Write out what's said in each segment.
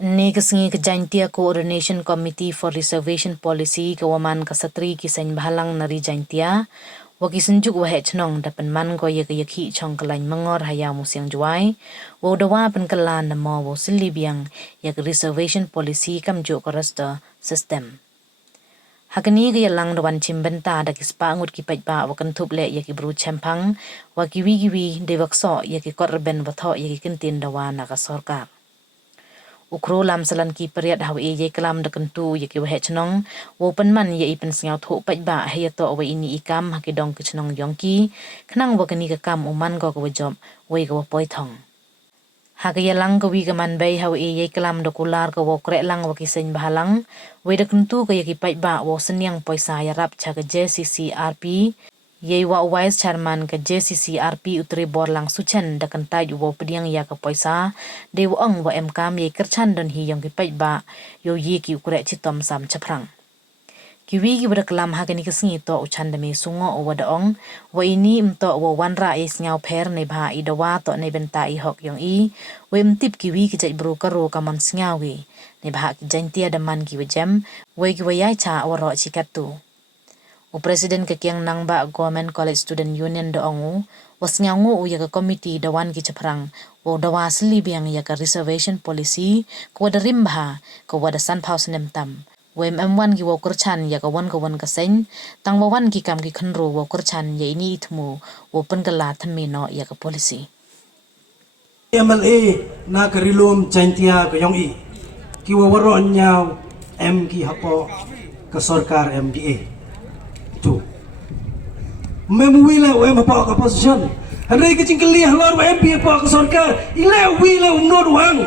Ni kesengi kejantia Coordination Committee for Reservation Policy kawaman kasatri kisan bahalang nari jantia waki senjuk wahe chnong dapan man ko ye yaki chong kalain mangor haya musyang juai wo dawa pen kalan namo wo silibiang yak reservation policy kam jo korasta system hakani ge lang dawan chimbenta da kispa ngut ki pajba wakan thup le yaki bru champang waki wi dewakso yaki korben watho yaki kintin dawa na ka sarkar ukro lam salan ki periat hawi ye kelam de kentu ye ki wahe chnong wo pen man ye ipen sngau tho paj ba he to we ini ikam ha ki dong ki chnong yong ki khnang wa kani ka kam uman go ko job we go poi thong ha ke lang ko wi ka man bai hawi ye kelam de kular ko wo kre lang wa ki sen bahalang we de kentu ko ye ki paj ba wo senyang poisa ya rap cha ke JCCRP ye wa wise chairman ke JCCRP utri borlang suchen dakan tai wo pediang ya ka poisa de wo ong wa mkam ye kerchan don hi yong ki pai ba yo ye ki ukre chitom sam chaprang ki wi ki braklam ha kani kasngi to uchan de me sungo o wa ong wa ini mto wo wanra is ngau pher ne bha i dawa to ne benta i hok yong i we mtip ki wi ki jai bro karo ka man sngaw wi ne bha ki jantia da man ki wejam we ki wa yai cha wa ro chikatu o president ke kiang nang ba government college student union do ongu wasngangu u ya committee dawan ki chaprang wo dawa sli biang ya ka reservation policy ko da rimba ko wada san house nem tam wem m1 ki wo kurchan ya ka wan ka sen tang wan ki kam ki khnro wo kurchan ye ni ithmu wo pen ka la than me no ya ka policy MLA na ka rilom chantia ka yong i ki wo waro nyaw M ki hapo ka sarkar MDA tu memuila we apa opposition hari ke cingkeli halor we MP apa ke sarkar ile wila umnod wang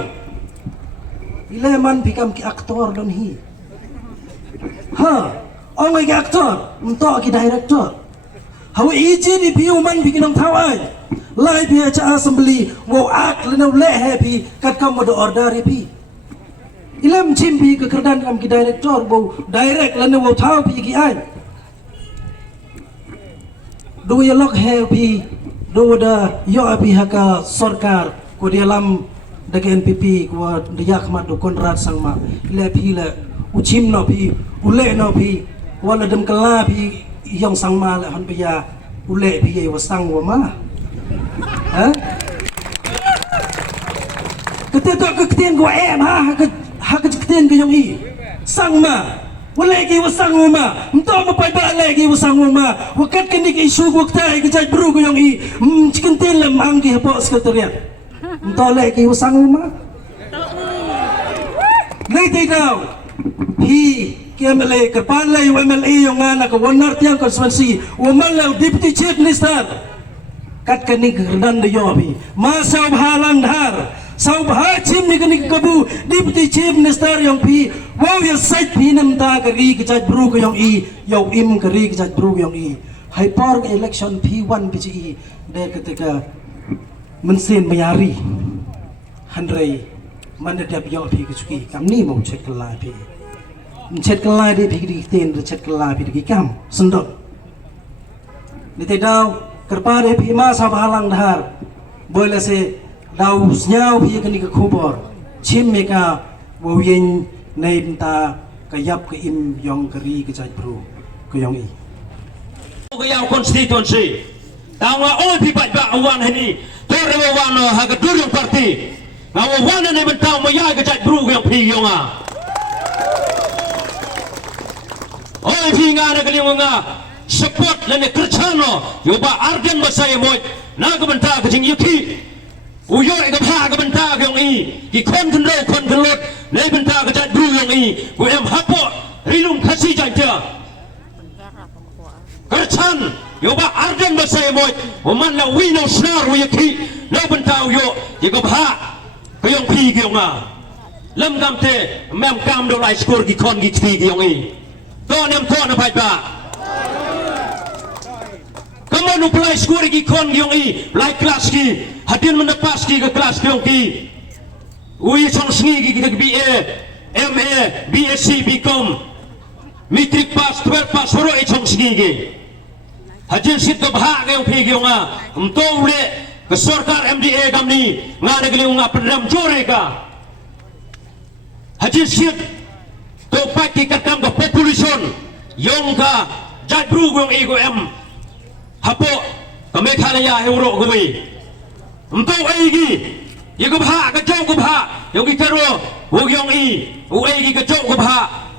ile man bikam ki aktor don hi ha ong ki aktor unto ki director hawi iji di piu man bikinang tawai lai pi cha assembly wo ak leno le happy kat kam do order pi ile mchimbi ke kerdan kam ki director bo direct leno wo taw pi ki ai do ya lok happy do da yo api haka sarkar ko dia lam da NPP ko dia khmat do konrad sangma le phi le uchim no phi ule no phi wala dem kala phi yong sangma le han pya ule phi ye wasang wa ma ha kete to ketien ko em ha ketien ko yong i sangma wala ki wasang uma mto mo pa ba la ki wasang uma wakat kini ki isu ko ta ki jaj bru ko yong i chicken tin lam ang ki hapo sekretariat mto la ki wasang uma nei te daw hi ki MLA ka pan la yu MLA yung ana ka wanar tiang constituency waman la deputy chief minister kat kini kerdan de yo bi masa halang dhar sau bha chim ni kani kabu deputy chief minister yang pi wow ya site pi nam ta kari ki jaj bru ko yang i yo im kari ki jaj bru yang i hyper election P1 PCE de ketika mensin mayari handrai mana dia yo pi ki chuki kam ni mau check la pi check la de pi ki ten check la pi ki kam sendok ni te daw kerpa de pi ma sa halang dhar boleh se đau nhau khi cái này cái khu bor chim mấy cái vô yên này ta cái yap cái im yong cái ri cái trái bru cái yong i cái yao constituency tao mà ôi bị bạch bạ wan hay đi tôi rồi wan ha cái đuôi party nào wan này mình tao mà yai cái trái bru cái yong phi yong à ôi phi nga này cái yong nga support lên cái kerjano yo ba argen masai moy na cái mình ta cái chính yuki uyo cái pha cái bên ta cái ông y cái con lột lấy bên ta cái trái bru ông y của em hấp bộ rilum khasi chẳng chưa cái chân yo ba arden mà say mồi oman là wino snar uyo khi lấy bên ta uyo cái pha cái ông phi cái ông à lâm cam te mem cam đâu lại score cái con cái phi cái ông y to nem to nó phải ba kamu nuplai skor ki kon gyong i lai kelas ki hadin menepas ki ke kelas gyong ki ui chong sngi ki ke BA MA BSc BCom matric pass 12 pass horo i chong sngi ki hadin sit ke bha gyong phi gyong a mto ule ke sarkar MDA kamni nga negli nga pendam jore ka haji siat to paki kakam ka population yong ka jai bru gong ego em hapo ka Meghalaya euro goi umto aigi yego bha ka jong ko bha yogi karo wo yong i u aigi ka jong ko bha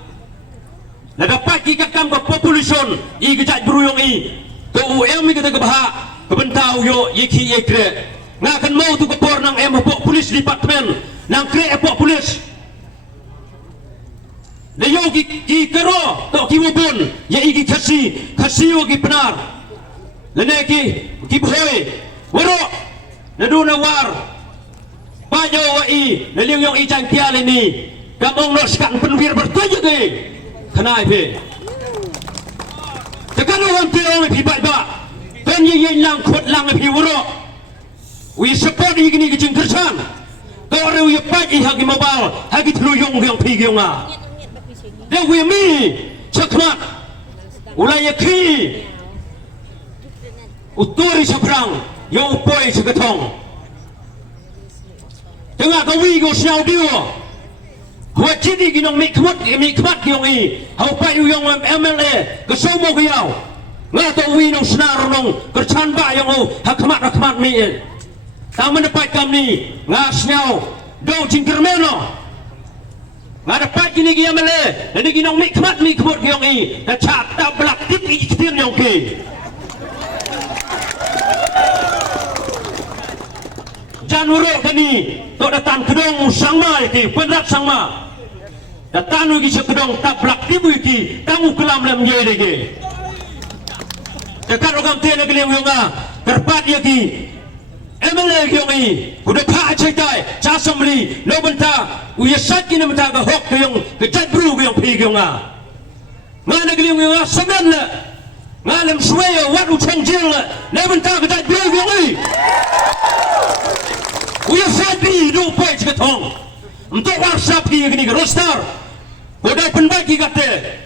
na dapat ki kakam ka population i ka jai bru yong i to u em mi ka bha ka bentau yo yeki yekre nga kan mau tu ka por nang em hapo police department nang kre hapo police na yogi ki karo to ki wobon ye igi kasi yogi benar lene ki boy waro na do na war pa yo wa i na liang yong i chang tia le ni kamong no skan penwir bertanya ge khanai phe tekan wan ti ong phi bai ba ben ye lang khot lang phi waro we support igi ni jing kersan to re ye pa i hagi mobile hagi thlu yong yong phi ge nga Dia wimi cakmat ulai yakhi uturi seberang yo upoi seketong tengah kawi go siau dia huat jadi ginong mikmat yong i hau pai yong MLA ke somo ke yau ngato wi nong senar nong kercan ba yong o hakmat mi ta mendapat kami ngasnyau do jingkermeno nga dapat gini gaya mele dan ginong mikmat yong i na chat ta blak tip ikitin yong ki januro kani to datang kedong sangma ki penrat sangma datang gi kedong ta blak tip ki tamu kelam lem ye dege dekat rogam te na gelem yonga terpat ye ki MLA yong i udah pa cetai casamri no benta uya sat kini benta ga hok yong ke jat bru yong pi yong a ngana glim yong a semen la ngalem suaya wat u chengjil la no benta ga jat bru yong i uya sat bi do pai chetong untuk WhatsApp ki gini rostar udah penbak ki kate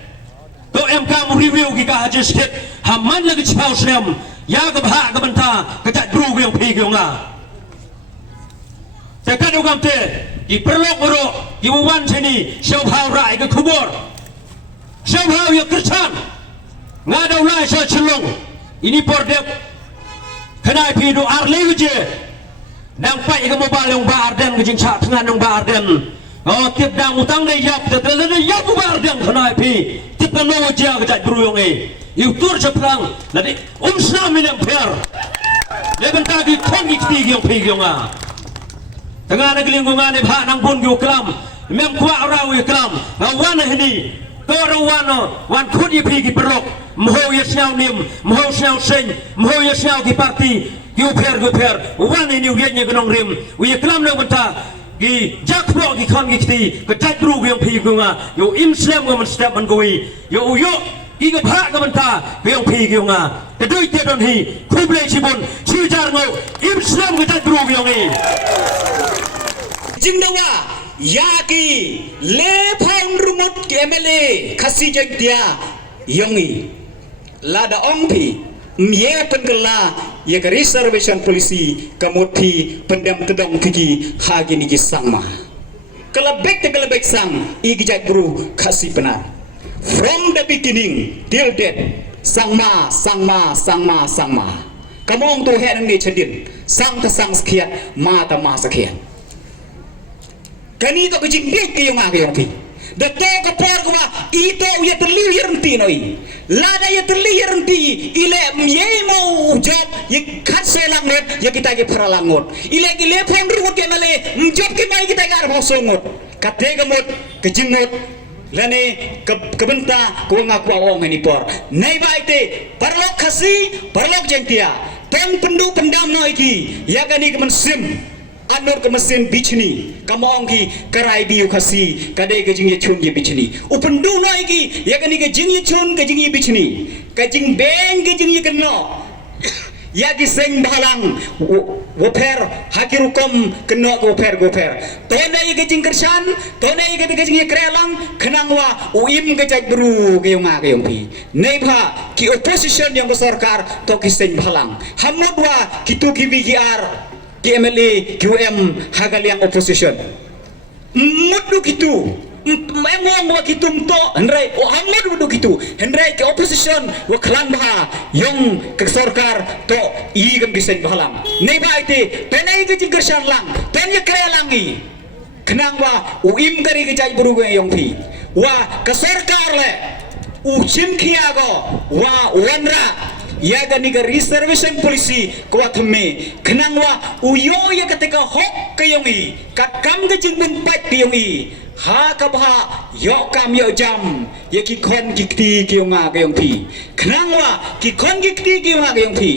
to MK mu review ki ka haji sikit haman lagi chau sem ya ke bah ke benta ke jat bru yong pi yong a tekan ugam te di perlok bro di wan sini siau hau rai ke kubur siau hau ya kercan ngadau lai sa celung ini pordep kenai pidu arli je dang pai ke mobile yang ba arden ke jing chat dengan yang ba arden oh tip dang utang dai yap tetelene yap ba arden kenai pi tip no je ke jat bru yong e yutur seprang nadi umsna milam per leben tagi kongi ti yong pi yong a tengah negeri lingkungan ni bah nang pun kelam mem kuat orang kelam ngawan ini wan khut ye phi ki perok mho ye siau nim mho siau sen mho ye siau ki parti gu pher wan ini ye ni gnong rim ye kelam no benta ki jakbo ki khon ki ti ke tat bru ge phi gunga yo imslam go man step man goi yo ki ke bha ga benta ge phi gunga te doi te don hi khuble chibon chijar ngo imslam ge tat bru ge ngi jingdawa yaki le phang rumut ke MLA khasi jengtia yongi lada ongpi mye pengela ye ke reservation policy kamoti pendam tedong kiki hagi ni sangma kelebek sang igijak guru khasi benar from the beginning till date sangma kamong tu he ni chedin sang ta sang sekian ma ta ma sekian kani to kejing dia ke yang aku yang pi dato ke por kuma ito ya terlihat renti noi lada ya terlihat renti ile mye mau job ye khat selang net ya kita ke paralangot ile ke le phang ru ke male job ke mai kita gar bosongot kate gamot kejingot lane kebenta ko ngaku awong ini por nei baite parlok khasi parlok jengtia pen pendu pendam noi ki ya kani ke mensim anur ke mesin bichni kamong ki karai biu khasi kadai ke jing ye chun ye bichni upendu noi ki ya kani ke jing ye chun ke jing ye bichni ke jing beng ke jing ye keno ya ki seng balang woper hakirukom keno woper tone ye ke jing kersan tone ye ke jing ye krelang kenangwa uim ke jak bru ke yonga ke yongpi nei pha ki opposition yang sarkar to ki seng balang hamodwa kitu ki VGR MLA QM hagaliang opposition mudu gitu memang wa kitum to hendrai o hamad wudu gitu hendrai ke opposition wa khalang bah yong ke sarkar to i gam giseng bahalang nei ba ite penai ke jingkersan lang pen ye kre langi kenang wa uim kari ke jai buru ge yong phi wa ke sarkar le u chim khia go wa wanra ya gani ke reservation policy ko athme kenang wa uyo ya ketika hok ke yongi kat kam ke jingmen pat ke yongi ha ka bha yo kam yo jam ye ki khon ki ti ki nga ke yong thi kenang wa ki khon ki ti ki nga ke yong thi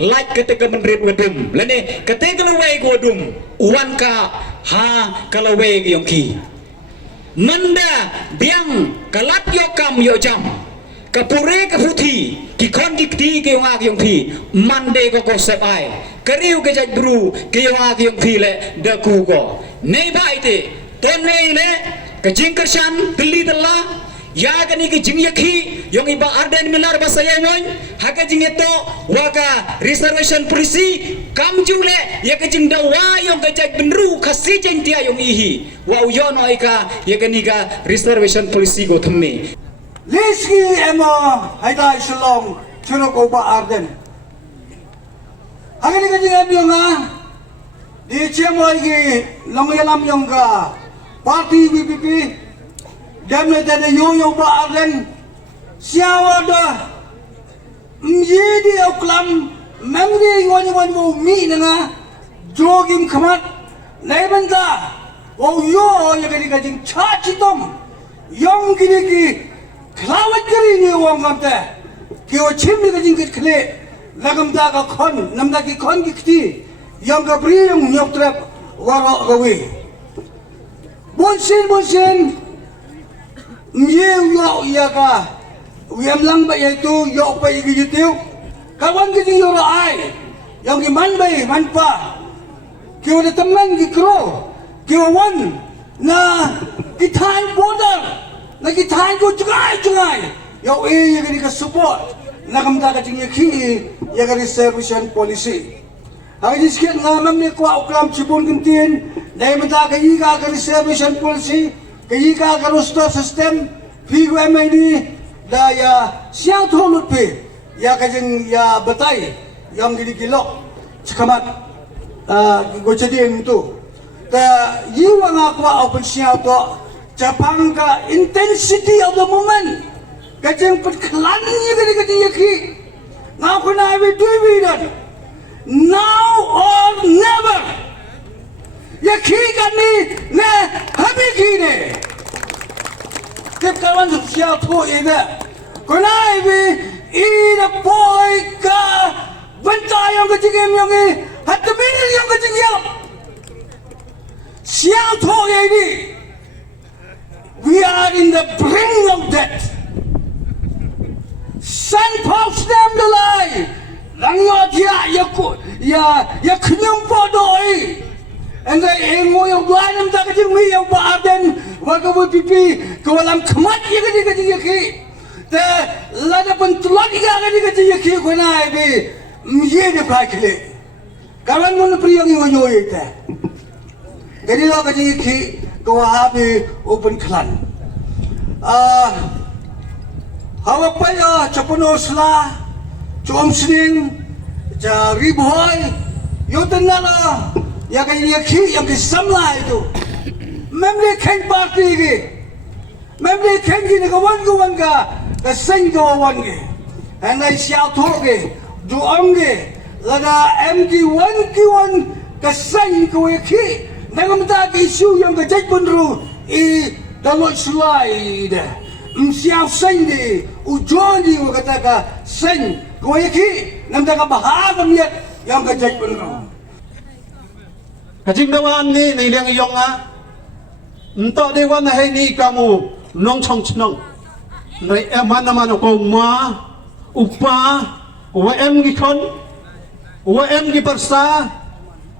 like ketika menrit wedum lene ketika lewe ko dum uwan ka ha ka lewe ke yong ki manda biang kalat yo kam yo jam kapure kaputhi ki khon ki ti ke wa kyong thi mande ko sep ai kariu ke jaj bru ke wa kyong thi le da ku ko nei bai te ton nei le ke jingkersan dili dalla ya kani ke jing yakhi yong iba arden milar basaya moy ha ke jing eto wa ka reservation policy kam jung le ya ke jing da wa yong ke jaj benru khasi jeng tia yong ihi wa yo no ika ya kani ka reservation policy go thme Liski emo haida islong churuk oba arden. Hagani ka jing emo nga di chemo igi longelam yung ka party BPP demne tade yo ba arden siawa da mjidi oklam memri ngoni mo mi nga jogim khamat naibanta o yo yagani ka jing chachitom yong gini ki Kelawat kiri ni orang kata, kau cimri kajing kele, lagam dah kau kon, nam dah ki kon kiti, yang kau beri yang nyok trap warok kawe. Bonsen, yo ya ka, wiam lang ba itu yo pa igijitiu, kawan kajing yo ai, yang ki man bay man pa, kau ada teman ki kro, kau wan na kitain border. Lagi tahan ko jungai yo ya gani ka support nakamda ka tingi ki ya gani reservation policy hagi diskit ngamam ni ko ukram chibun gintin dai mata ka yiga ka reservation policy ka yiga ka roster system figu MID da ya siang tholut pe ya ka jing ya batai yang gini kilo cikamat go cedin tu da yiwa ngakwa open siang to Japang ka intensity of the moment kajang perkelan ni kadi yaki now can I be doing it now or never yaki kani ne habi kine tip kawan susya to ina can I be in a boy ka banta yang kajing yang hatbil yang kajing yang siya to ini we are in the brink of death. San pops them the lie. Langot ya kenyang podoi. And the emo yung duanam takajing mi yung baaden wagawa pipi kawalam kamat yaki yaki. The lada pantulog yaki yaki kuna ibi mjede pakile. Kawan mo na priyong yung yoyite. Gadi lo kajing yaki kawahabi open clan. Hawa paya capuno sla, cuam sling, ca riboy, yotan nala, yang kaki yang kesamla itu. Memang ken party ke, memang ken gini kawan ka, keseng kawan ke, hendak siap ke, doang ke, lada MK1 keseng kawan ke. Nang mata isu yang kejat benru dalot slide msiau sendi ujoni kata ka sen ko yaki nang daga bahagam yat yang kejat benru kajing dawan ni liang yong entok dewan hai ni kamu nong chong chnong noi mana ko ma upa wa gikon wa gipersa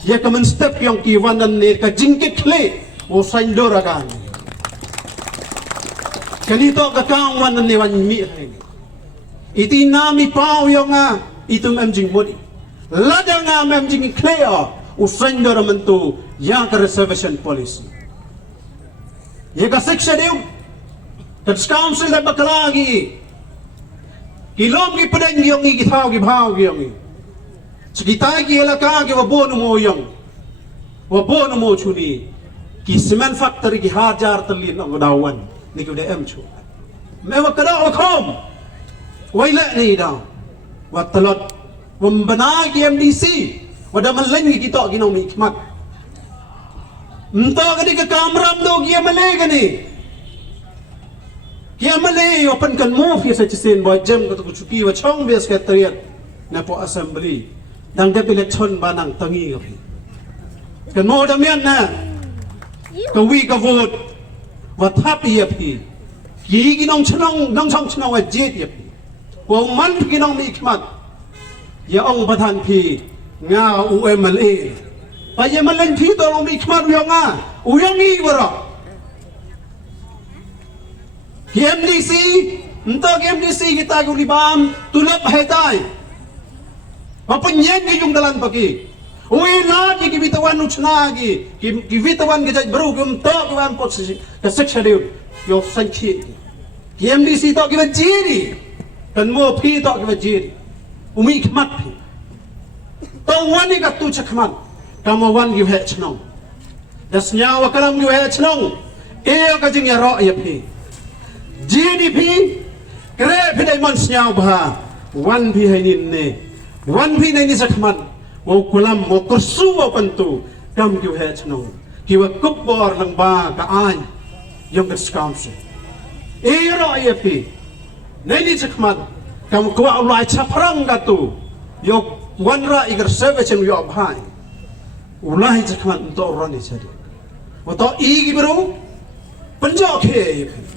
ya kamen step yang kiwanan ni ka jingkit kle o sandora kan kanito ka kangwan ni wan mi iti nami pau yang itum jing body lada nga jing kle o sandora mentu yang ka reservation policy ye ka section deu kat council la baklagi kilom ki pedang yong ki thau ki phau ki yong sekitar ki elaka ki wa bonu mo yong wa bonu mo chuni ki cement factory ki hajar telin ang dawan ni ku de em chu me wa kada wa khom waila ni da wa talot membana ki MDC wa da man len ki to ki no mi khmat entah kadi ke kamram do ki amale kani ki amale open kan move ya sachisen boy jam ko to chuki wa chong bes ke triat na po assembly dang de election banang tangi ko kan mo da mian na ka wi ka vote wa thap ye phi ki ki nong chong chnong wa je ye phi wa man ki nong mi khmat ya ong pathan phi nga UMLA pa ye malen phi to long mi khmat yo nga uyang i wara KMDC untuk KMDC kita guli bam tulap hetai apa nyen ki yung dalan pagi ui na ki bitawan uchna ki bitawan ki baru kum to ki wan posisi ka seksha deu yo sanchi KMDC to ki jiri kan mo phi to ki jiri umi khmat phi to wani ka tu chakman kamo wan ki he chnong dasnya wa kalam ki he chnong e ka jing ya ro ye phi GDP kere pidai man snyau bah wan phi hainin ne wan phi nei ni sakman wo kulam wo kursu wo pantu kam ki he chno ki wa kup bor lang ba ka an yong ka council e ro ye phi nei ni sakman kam ko ulai chaprang ka tu yo wan ra igar service yo bhai ulai sakman to ro ni chadi wo to i gi bro panjo khe ye phi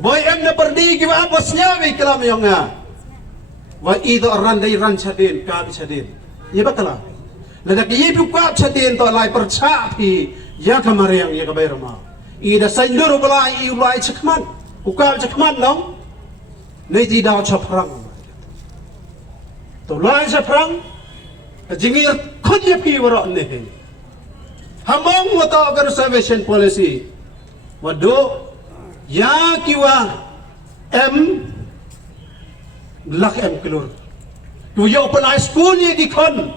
boy em na perdi ki wa bosnya wi kalam yonga wa ido ran dai ran chadin ka bi chadin ye bakala la da ye bu ka chadin to lai percha phi ya kamariang ye ka bairama ida saindoro bala i ulai chakman ukal chakman long nei ti daw chaprang to lai chaprang jingir khod ye phi wara ne hamong wa ta conservation policy wa do ya kiwa em lak em kelur tu yo pen school ye di kon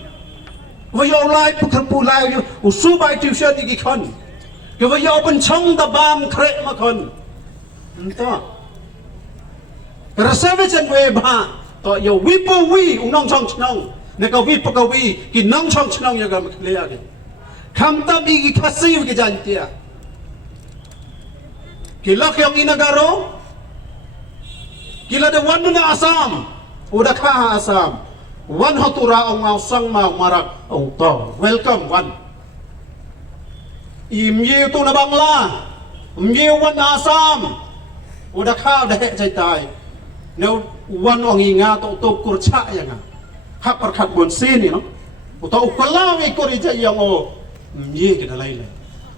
wo yo lai pukar pulai yo usu bai tuition di kon ke wo yo pen chong da bam kre ma kon ento reservation we ba to yo wipo wi unong chong chnong ne ka wi pa wi ki nong chong chnong yo ga ma kle ya ke kham ta bi ki khasi ke jan tia kilak yang inagaro kila de wan na Assam udah kah Assam wan hotura ong mau sang mau marak ong to welcome wan imye tu na Bangla imye wan Assam udah kah dah cai tai no wan ong inga to kurcha yang hak perkat bon sini no uto ukala wi korija yang o imye ke dalai le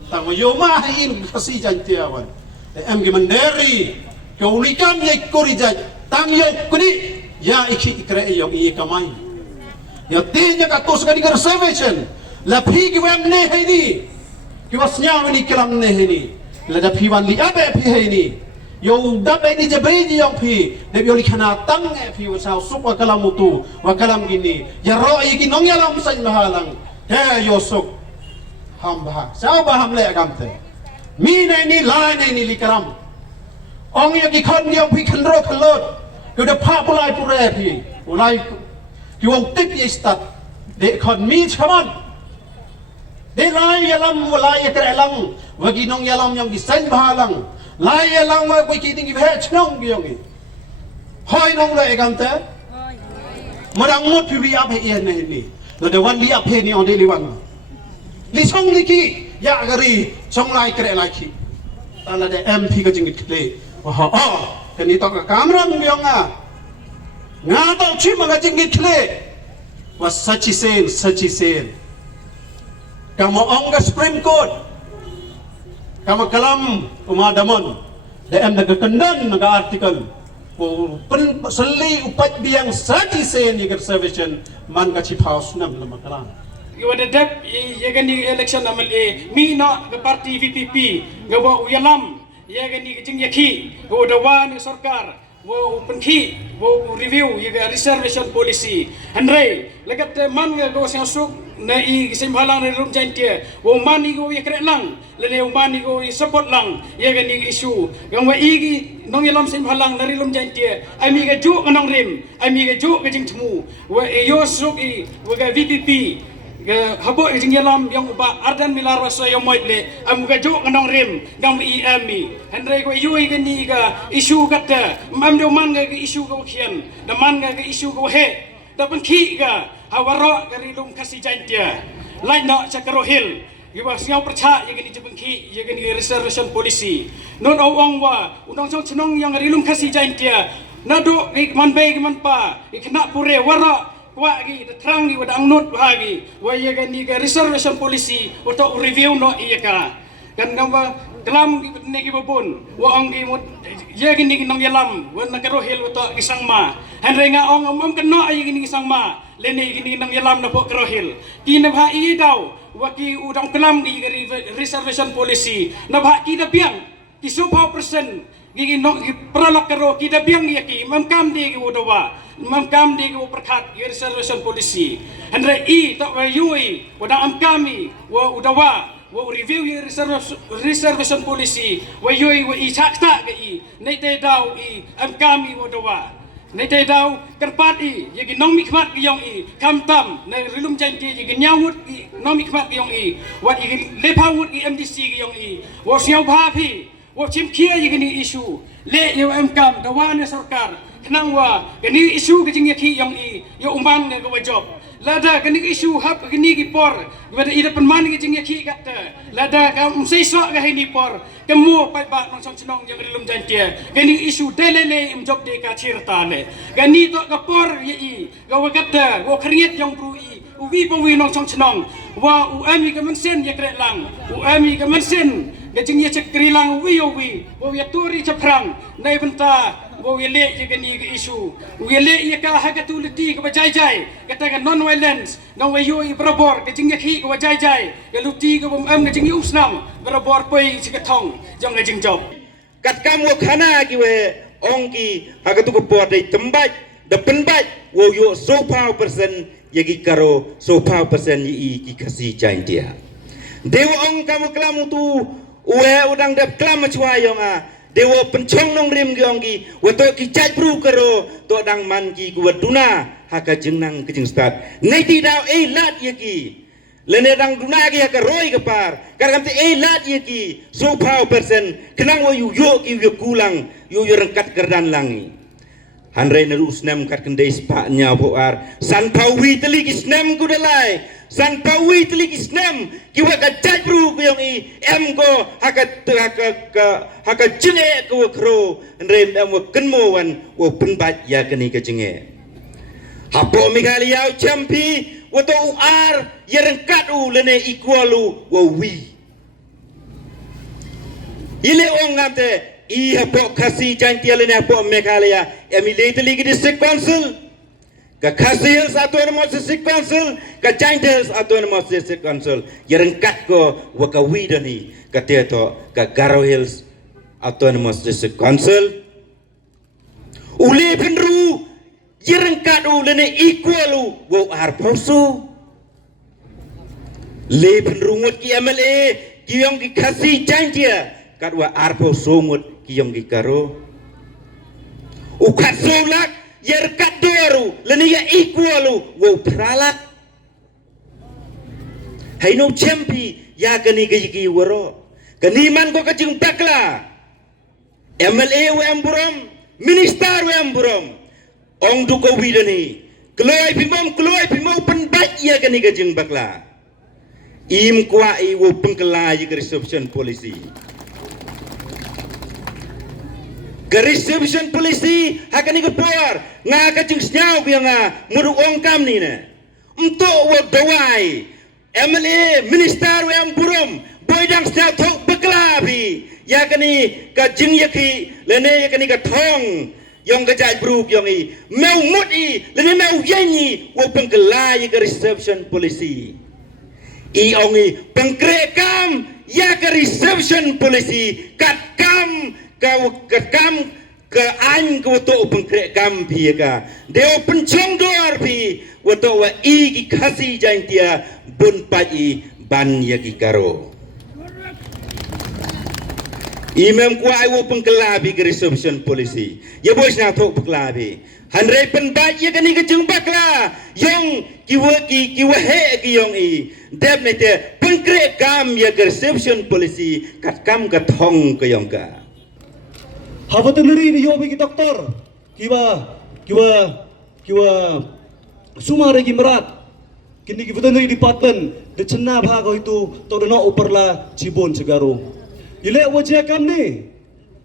tang yo ma hin kasi jantia wan em gi manderi kau likam ye korijaj tang yo kuni ya iki ikre yo i kamai ya tinya ka tos ka di reservation la phi ki wem ne he ni ki wasnya ni kelam ne he ni la da phi wan li abe phi he ni yo da be ni je be ni yo phi de yo li khana tang e phi wa sao suk wa kalam tu wa kalam gini ya ro i ki nong ya lam san mahalang he yo suk ham ba sao ba ham le agam te mi nei ni lai nei ni likaram ong ye ki khon yong phi khan ro khan lot ku da pha pulai pure phi ulai ki wong tip ye stat de khon mi chaman de lai yalam ulai ye krelang wagi nong yalam yong ki san bhalang lai yalam wa ko ki ding ki he chnong ki yong hoi nong le gam te marang mot phi ap he ye nei ni do de wan li ap he ni on de li wan li chong li ki ya gari chong lai kre lai ki tala de MP ka jingit kle wa ha kani to ka kamera ngyong nga to chi ma ka jingit kle wa sachi sen kamo ong ka Supreme Court kamo kalam umadamon de em naga kandan naga article po pen seli upat biang sachi sen ni reservation man ka chi house nam na makalan Gawada dep yagani election MLA mi no ke parti VPP gawa uyalam yagani jing yakhi gawada wan sarkar wo penki wo review yaga reservation policy andre lagat man ga go suk na I gisimhalang na rum jantia wo man go yakre lang lene wo man go support lang yagani issue gang wa igi nong yalam simhalang na rum jantia ami ga ju nong rim ami ga ju ga jing thmu wa yo suk I wa ga VPP habo jing yalam yang ba ardan milar wasa yang moitle am ga jo nong rim gam ami andre ko yu gani ga issue kata mam do man ga issue ko khian da man ga issue ko he da ban khi ga hawaro ga rilum kasi jantia lain no chakro hill giba siang percha yang ini jebeng khi yang ini reservation policy non awang wa unang chong chnong yang rilum kasi jantia nado man be man pa ikna pure wara wa gi terang gi wadang not bahagi wa ye ga ni ga reservation policy untuk review no iya ka kan ngamba dalam ne gi babon wa ang gi ye gi ni nong yalam wa na karo hil to isang ma han renga ong om keno ay gi ni isang ma lene gi ni nong yalam na po karo hil ki na bha I daw wa ki udang kelam gi reservation policy na bha ki da biang ki 100% gi no gi pralak karo ki da biang gi ki mam kam di gi wodawa mam kam di gi perkhat gi reservation policy andre I to wa yui wadang am kami wa udawa wa review ye reservation policy wa yui wa I chakta ga I nei te dau I am kami wodawa nei te dau kerpat I ye gi nong mikmat gi yong I kam tam nei rilum janji ye gi nyawut I nong mikmat gi yong I wa I lepawut I MDC gi yong I wa siau bha phi wa chim khia ye gi ni issue le ye am kam da wa ne sarkar kenang wa gani issue ke jing yakhi yang I yo umban ga wa job lada gani issue hap gani gi por wada ida penman gi jing yakhi kata lada ka umsaiso ga hini por kemu pai ba nong song chnong yang rilum jantia gani issue delele im job de ka chirta le gani to ka por ye I ga wa kata wa khriet yang pru I uwi pa wi nong song chnong wa u ami ka mensen ye kre lang u ami ka mensen ga jing ye chakri lang wi yo wi wa ya turi chaprang nei benta wo wile ye gani ge issue wile ye ka ha ka tuliti ka bajai jai kata ka non violence no we yo I berabor ke jing khi ka bajai jai ke luti ka bom am ke jing usnam berabor poi si ka thong jong le jing job kat kamu khana ki we ong ki ha ka tu ko po dei tembat da penbat wo yo so power person ye gi karo so power person yi ki kasi jai dia dewa ong kamu klamu tu we udang dap klam chwa yong a dewa penchong nong rim giong gi wato ki chai pru karo to dang man ki guwaduna haka jengnang kejing start nei ti daw lat ye ki lene dang duna gi haka roi ke par karam te lat ye ki so power person kenang wo yu yo ki yu kulang yu rengkat kerdan langi hanre neru snem kat kendai spa nya bo ar san pawi teli ki snem ku delai san pawi teli ki snem ki wa ka chai pru giong I em ko haka jenge ko kro rem em wo kenmo wan wo penbat ya keni ke jenge hapo mikali yau champi wo to ar yerengkat u lene equalu wo wi ile ong ngate I hapo kasi jantia lene hapo mikali ya emile teli ki district council ka khasils autonomous district council ka jantis autonomous district council yerengkat ko wo ka wi dani ka teto ka Garo Hills autonomous district council ule penru yerengkat u lene equalu wo ar poso le penru ngot ki MLA ki yong ki khasi jantia kat wa ar poso ngot ki yong ki karo u khat solak yer kat doru lene ya equalu wo pralak haino champi ya kani ki woro kani man ko kajing bakla MLA wa amburam minister wa amburam ong du ko widani kloi pimom penbat ya kani kajing bakla im kwa I wo pengkela ye reception policy reception policy hakani ke por nga ka jing snyau bi nga mudu ong kam ni ne unto wo dawai MLA minister wa amburam boydang snyau thok bekla bi ya kani ka jing yakhi lene ya kani ka thong yong ka jai bru yong I meu mut I lene meu yenyi wo pengkela ye reception policy ongi pengkrekam ya ke reception polisi kat kam ke an ke wato pengkrekam pi ka deo pencong dor pi wato wa ki khasi jaintia bun pai ban ya ki karo imam ku ai wo pengkelabi ke reception polisi ya bos na thok pengkelabi hanrei penbat ya kani ke jeng bakla yong kiwa he ki yong i dep ne te pengkrek kam ya ke reception polisi kat kam ka thong ke yong ka Habatanari ni yobi ki doktor kiwa sumare ki merat kini ki veterinary department de chenna bhago itu to no uperla Cibon Segaro ile wajah kam ni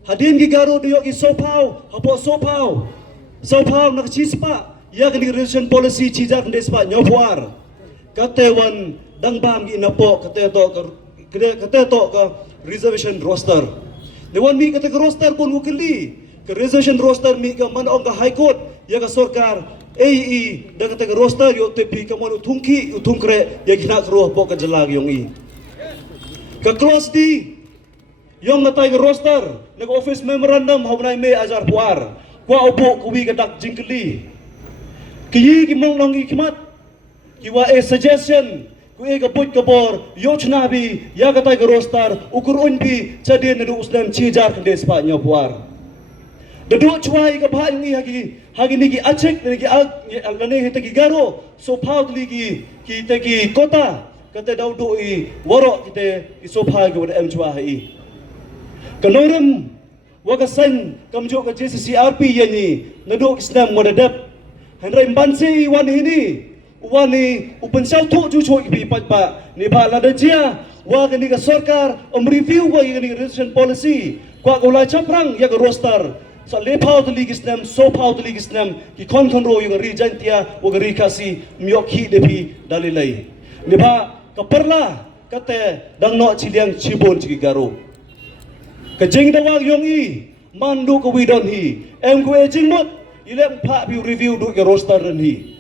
hadin ki garo diyo ki sopau hapo sopau nak cispa ya kini revision policy cijak despa nyopwar katewan dangbam ki napo kate to ka reservation roster dewan mi kate roster pun ukili ke reservation roster mi ka man ong ka high court ya ka sorkar AE da kate roster yo tepi ka man utungkre ya kina kro po ka jalag yong i ka cross di yong na tay roster nag office memorandum hawnay me azar puar kwa opo kuwi ka dak jingkli kiyi ki mong nong ikmat kiwa a suggestion ku e ka put ka bor yochna bi ya ka tay roster ukur unbi chadin na usdan chijar ka des pa nyapuar the do chwai ka bha yung hagi ni ki achek ni ki lane hita ki garo so proudly ki te ki kota kate daw do I waro kite so pha ki wad em chwa hi kanoram waga san kamjo ka JCCRP yani nado islam modadap hanrai bansi wani upan sao tho ju choi bi patpa ni bhala da jia waga ni ka sarkar review wa ni revision policy kwa gola chaprang ya ka roster so le phau the league islam so phau the league islam ki kon ro yung rijantia waga rikasi myokhi depi dalilai ni ba ka perla kate dangno chiliang Cibon Cigaro ka jing da wag yong I mandu ka widon hi em ku e jing mot ilem pha bi review du ke roster ran hi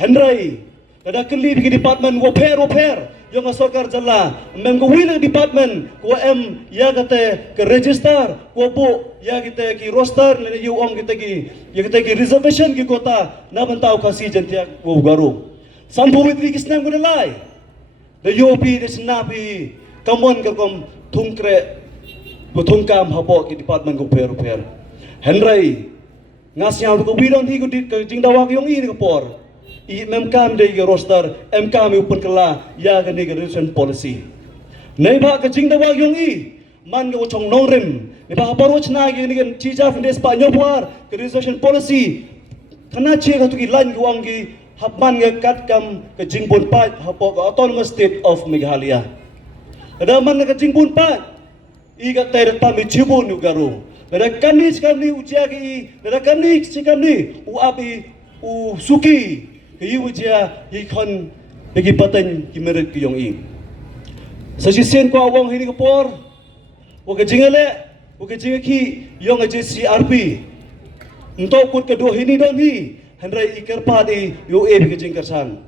henrai kada kli bi department wo pher yong sarkar jalla mem ko win department ko em ya kate ke register ko bo ya kite ki roster ne yu ong kite ki reservation ki kota na bantau kasi jantia wo garo sampu mitri kisnam ko lai the yopi de snapi kamon ka kom thungkre Butungkam hapo ki department ko pher henrai ngasya ko bidon hi ko dit ka jingdawak yong I ni ko por I memkam de ki roster mkam upun kala ya ka ni revision policy nei ba ka jingdawak yong I man ko chong nongrim ni ba paroch na ki ni chija findes pa nyopwar ka revision policy kana che ka tu ki lan ko ang ki hapman nga katkam ka jingbon pa hapo ka autonomous state of Meghalaya kada man ka jingbon pa iga tayrat pa mi Cibon yu garo nada kanis kamni ujia ki nada kanis kamni u abi u suki ki ujia yi kon bagi patan ki merit ki yong I sa si sen ko awang hini ko por o ka jingaki yong JCRP nto kut ka do hini don hi henrai ikar pa di yu e bi ka jingkarsan